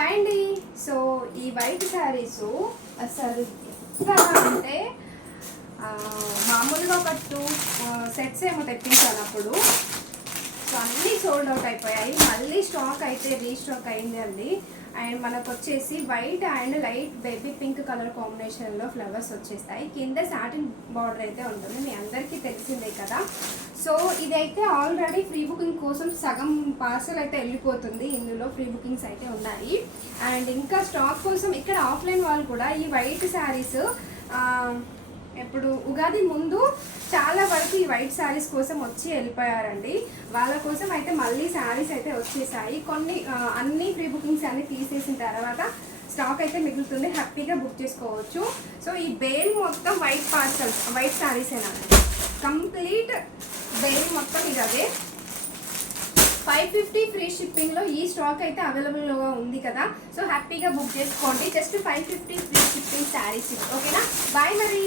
Hi అండి. So ఈ white saris అసలు ఎంత అంటే మామూలుగా ఒక 2 సెట్స్ ఏమో తెప్పించాను అప్పుడు. సో అన్నీ సోల్డ్ అవుట్ అయిపోయాయి. మళ్ళీ స్టాక్ అయితే రీస్టాక్ అయిందండి. అండ్ మనకు వచ్చేసి white and light baby pink colour కాంబినేషన్లో ఫ్లవర్స్ వచ్చేస్తాయి. కింద సాటిన్ బార్డర్ అయితే ఉంటుంది, మీ అందరికీ తెలిసిందే కదా. సో ఇదైతే ఆల్రెడీ ఫ్రీ బుకింగ్ కోసం సగం పార్సల్ అయితే వెళ్ళిపోతుంది. ఇందులో ఫ్రీ బుకింగ్స్ అయితే ఉన్నాయి. అండ్ ఇంకా స్టాక్ కోసం ఇక్కడ ఆఫ్లైన్ వాళ్ళు కూడా ఈ వైట్ శారీస్ ఇప్పుడు ఉగాది ముందు చాలా వరకు ఈ వైట్ శారీస్ కోసం వచ్చి వెళ్ళిపోయారండి. వాళ్ళ కోసం అయితే మళ్ళీ శారీస్ అయితే వచ్చేసాయి. కొన్ని అన్ని ప్రీ బుకింగ్స్ అన్ని తీసేసిన తర్వాత స్టాక్ అయితే మిగులుతుంది, హ్యాపీగా బుక్ చేసుకోవచ్చు. సో ఈ బేల్ మొత్తం వైట్ పార్సల్స్, వైట్ శారీసేనండి. కంప్లీట్ బేల్ మొత్తం ఇది అదే. 550 ఫ్రీ షిప్పింగ్లో ఈ స్టాక్ అయితే అవైలబుల్గా ఉంది కదా. సో హ్యాపీగా బుక్ చేసుకోండి. Just 550 free shipping saris. ఓకేనా, బాయ్ మరి.